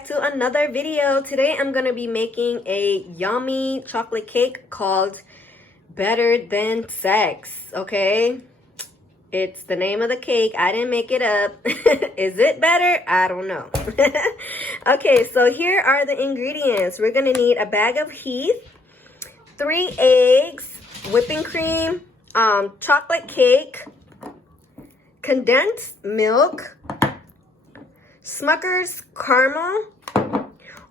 back to another video. Today I'm gonna be making a yummy chocolate cake called Better Than Sex, okay? It's the name of the cake. I didn't make it up. Is it better? I don't know. Okay, so here are the ingredients. We're gonna need a bag of Heath, 3 eggs, whipping cream, chocolate cake, condensed milk, Smucker's caramel,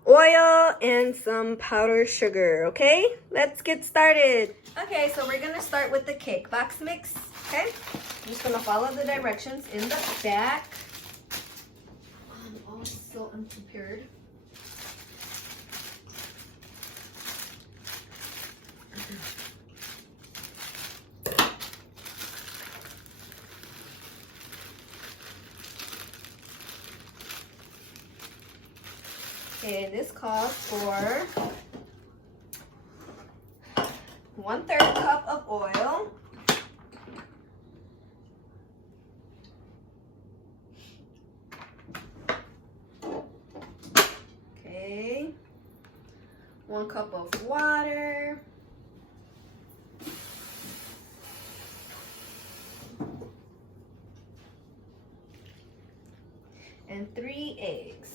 oil, and some powdered sugar, okay? Let's get started. Okay, so we're gonna start with the cake box mix, okay? I'm just gonna follow the directions in the back. I'm also unprepared. Okay, this calls for 1/3 cup of oil, okay, 1 cup of water, and 3 eggs.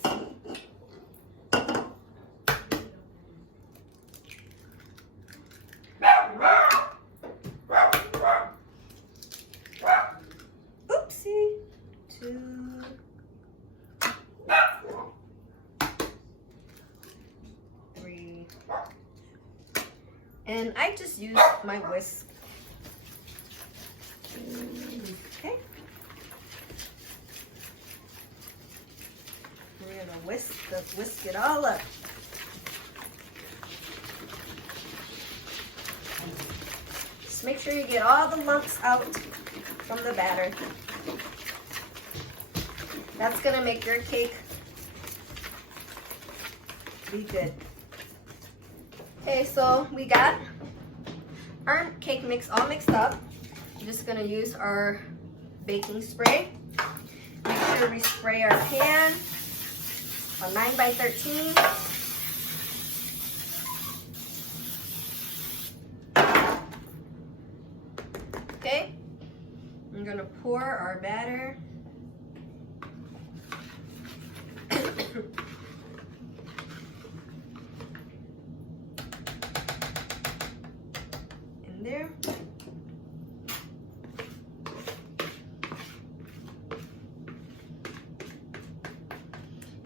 Oopsie. 2, 3, and I just used my whisk. Okay. We're gonna whisk it all up. Just make sure you get all the lumps out from the batter. That's gonna make your cake be good. Okay, so we got our cake mix all mixed up. I'm just gonna use our baking spray. Make sure we spray our pan on 9x13. Okay, I'm gonna pour our batter in there.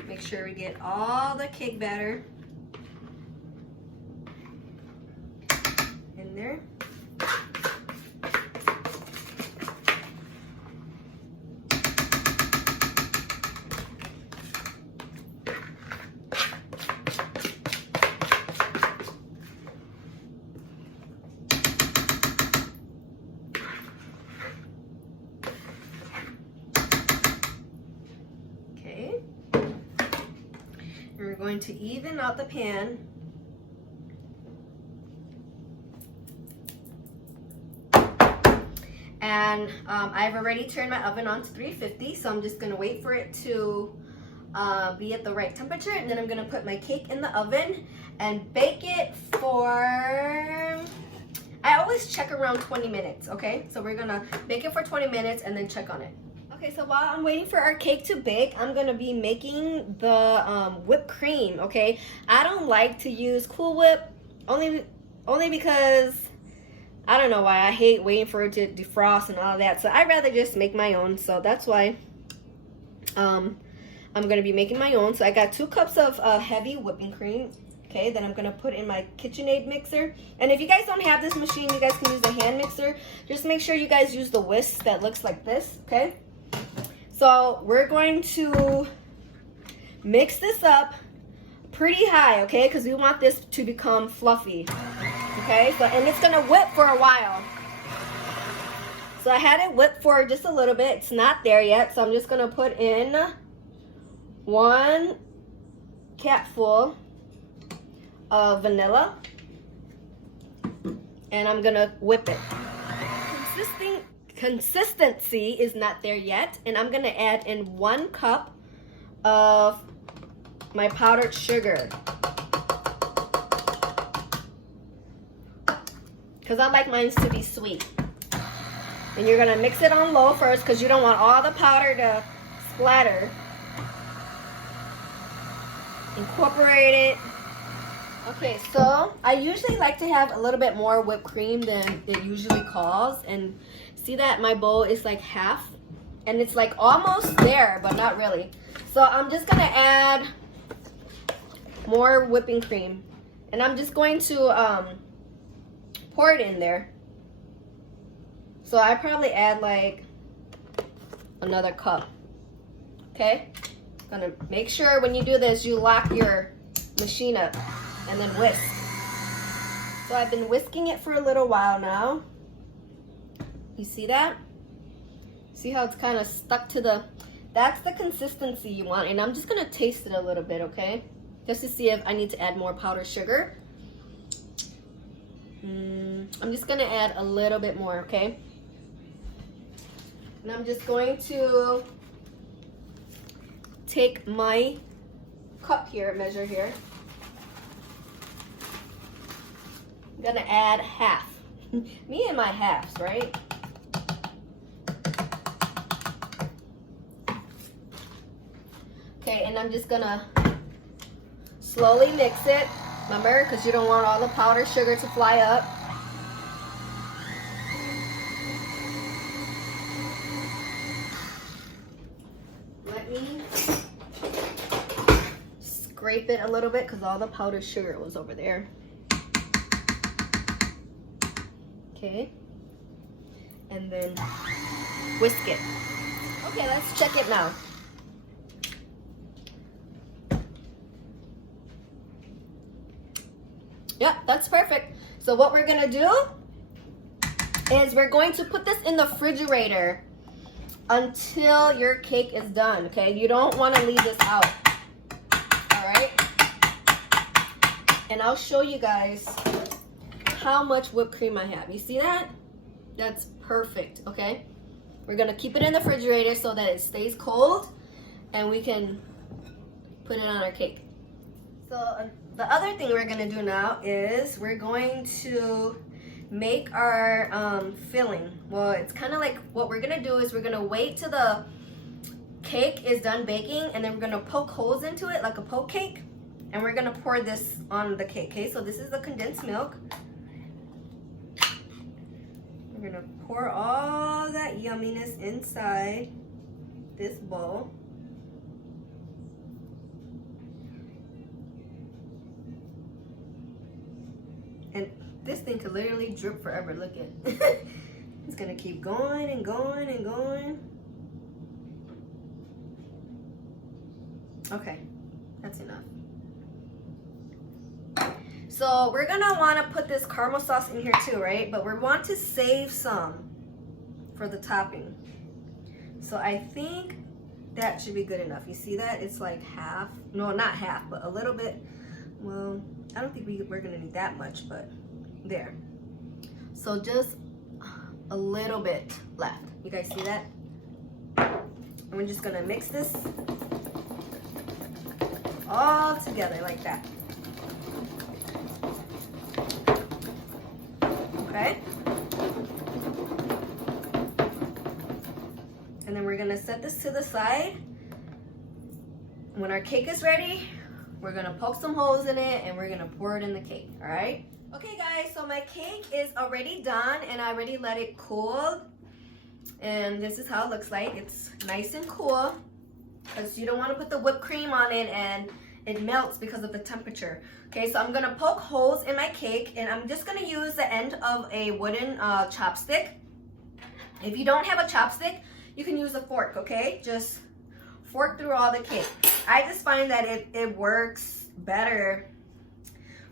Make sure we get all the cake batter in there. We're going to even out the pan. And I've already turned my oven on to 350, so I'm just going to wait for it to be at the right temperature, and then I'm going to put my cake in the oven and bake it for, I always check around 20 minutes, okay? So we're going to bake it for 20 minutes and then check on it. Okay, so while I'm waiting for our cake to bake, I'm gonna be making the whipped cream, okay? I don't like to use Cool Whip, only because I don't know why. I hate waiting for it to defrost and all that, so I'd rather just make my own. So that's why I'm gonna be making my own. So I got 2 cups of heavy whipping cream, okay, that I'm gonna put in my KitchenAid mixer. And if you guys don't have this machine, you guys can use a hand mixer. Just make sure you guys use the whisk that looks like this, okay? So we're going to mix this up pretty high, okay? Because we want this to become fluffy, okay? So, and it's gonna whip for a while. So I had it whip for just a little bit. It's not there yet, so I'm just gonna put in 1 capful of vanilla, and I'm gonna whip it. Consistency is not there yet, and I'm gonna add in 1 cup of my powdered sugar. Because I like mine to be sweet. And you're gonna mix it on low first because you don't want all the powder to splatter. Incorporate it. Okay, so I usually like to have a little bit more whipped cream than it usually calls. And see that my bowl is like half? And it's like almost there, but not really. So I'm just gonna add more whipping cream. And I'm just going to pour it in there. So I probably add like another cup. Okay? Gonna make sure when you do this, you lock your machine up and then whisk. So I've been whisking it for a little while now. You see that? See how it's kind of stuck to the, that's the consistency you want. And I'm just gonna taste it a little bit, okay? Just to see if I need to add more powdered sugar. I'm just gonna add a little bit more, okay? And I'm just going to take my cup here, measure here. I'm gonna add half. Me and my halves, right? Okay, and I'm just gonna slowly mix it. Remember, because you don't want all the powdered sugar to fly up. Let me scrape it a little bit because all the powdered sugar was over there. Okay. And then whisk it. Okay, let's check it now. Yep, that's perfect. So what we're gonna do is we're going to put this in the refrigerator until your cake is done, okay? You don't wanna leave this out, all right? And I'll show you guys how much whipped cream I have. You see that? That's perfect, okay? We're gonna keep it in the refrigerator so that it stays cold and we can put it on our cake. So the other thing we're gonna do now is we're going to make our filling. Well, it's kind of like what we're gonna do is we're gonna wait till the cake is done baking and then we're gonna poke holes into it like a poke cake and we're gonna pour this on the cake, okay? So this is the condensed milk. We're gonna pour all that yumminess inside this bowl. And this thing could literally drip forever. Look at it. It's gonna keep going and going and going. Okay, that's enough. So we're gonna wanna put this caramel sauce in here too, right? But we want to save some for the topping. So I think that should be good enough. You see that? It's like half, no, not half, but a little bit. Well, I don't think we're gonna need that much, but there. So just a little bit left. You guys see that? And we're just gonna mix this all together like that. Okay? And then we're gonna set this to the side. When our cake is ready, we're gonna poke some holes in it and we're gonna pour it in the cake, all right? Okay guys, so my cake is already done and I already let it cool. And this is how it looks like. It's nice and cool because you don't wanna put the whipped cream on it and it melts because of the temperature. Okay, so I'm gonna poke holes in my cake and I'm just gonna use the end of a wooden chopstick. If you don't have a chopstick, you can use a fork, okay? Just fork through all the cake. I just find that it works better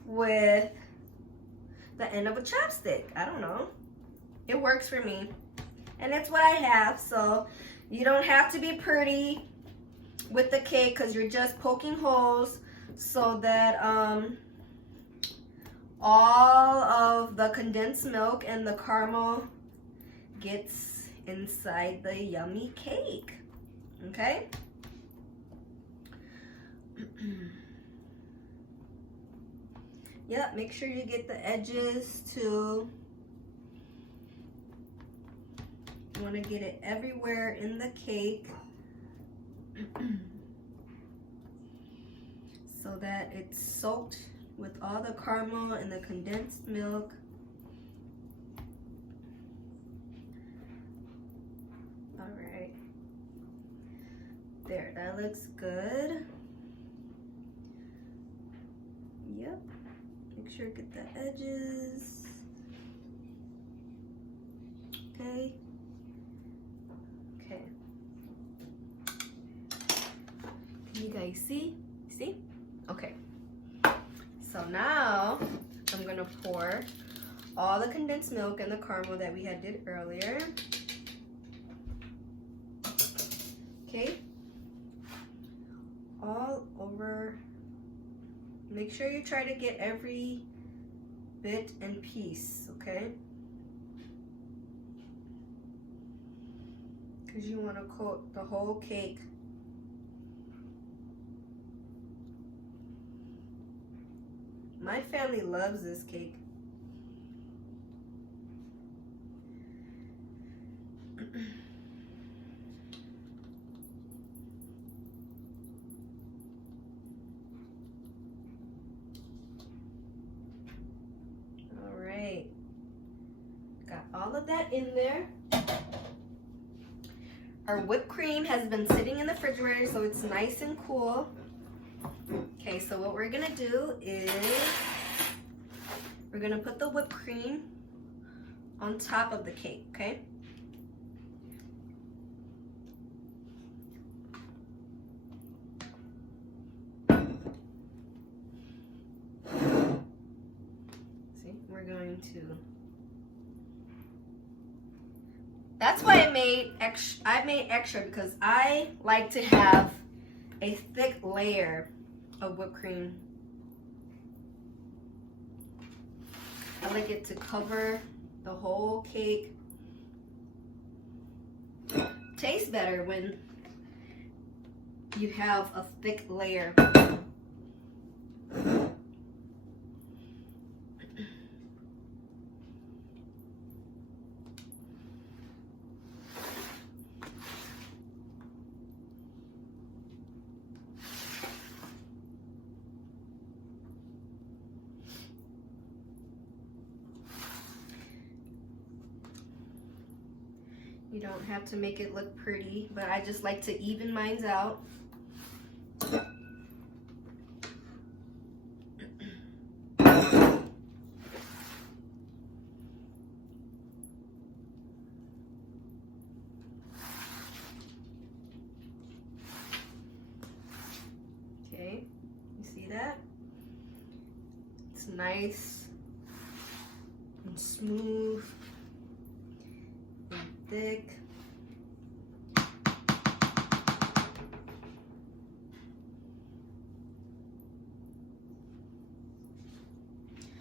with the end of a chopstick. I don't know. It works for me. And it's what I have, so you don't have to be pretty with the cake because you're just poking holes so that all of the condensed milk and the caramel gets inside the yummy cake. Okay? Yep, make sure you get the edges too. You want to get it everywhere in the cake so that it's soaked with all the caramel and the condensed milk. All right. There, that looks good. Yep. Make sure you get the edges. Okay. Okay. Can you guys see? See? Okay. So now I'm gonna pour all the condensed milk and the caramel that we had did earlier. Okay. All over. Make sure you try to get every bit and piece, okay? Because you want to coat the whole cake. My family loves this cake. All right. Got all of that in there. Our whipped cream has been sitting in the refrigerator, so it's nice and cool. Okay, so what we're gonna do is we're gonna put the whipped cream on top of the cake, okay? See, we're going to. That's why I made extra because I like to have a thick layer of whipped cream. I like it to cover the whole cake. Tastes better when you have a thick layer. You don't have to make it look pretty, but I just like to even mine out. Okay, you see that? It's nice and smooth. Thick.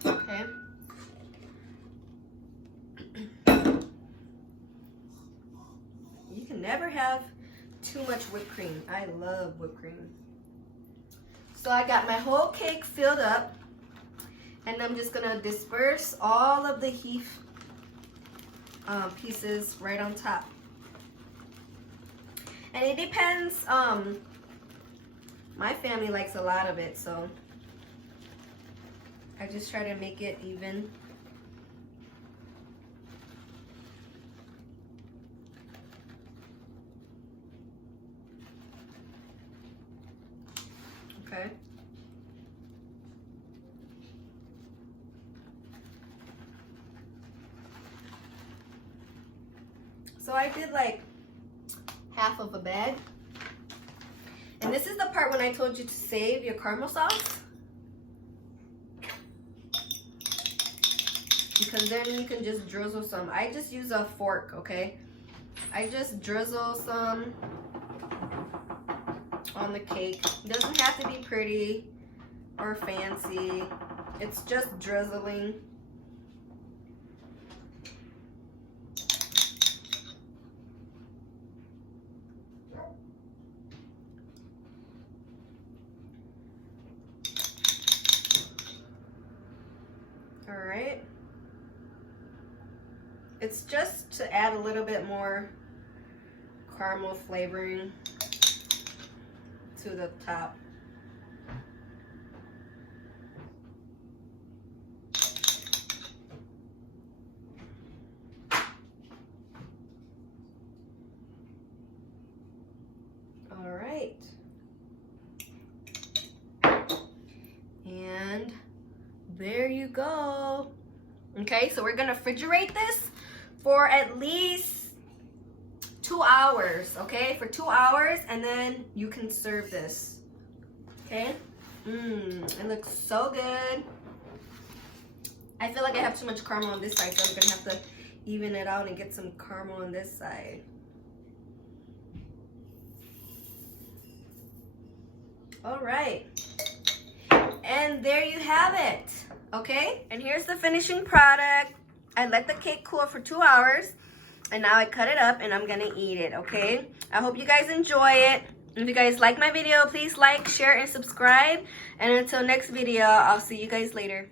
Okay. You can never have too much whipped cream. I love whipped cream. So I got my whole cake filled up, and I'm just gonna disperse all of the heap pieces right on top. And it depends, my family likes a lot of it, so I just try to make it even. Okay. So I did like half of a bag. And this is the part when I told you to save your caramel sauce. Because then you can just drizzle some. I just use a fork, okay? I just drizzle some on the cake. It doesn't have to be pretty or fancy. It's just drizzling. It's just to add a little bit more caramel flavoring to the top. All right. And there you go. Okay, so we're gonna refrigerate this for at least 2 hours, okay? For 2 hours, and then you can serve this, okay? It looks so good. I feel like I have too much caramel on this side, so I'm gonna have to even it out and get some caramel on this side. All right, and there you have it, okay? And here's the finishing product. I let the cake cool for 2 hours, and now I cut it up and I'm gonna eat it, okay? I hope you guys enjoy it. If you guys like my video, please like, share, and subscribe. And until next video, I'll see you guys later.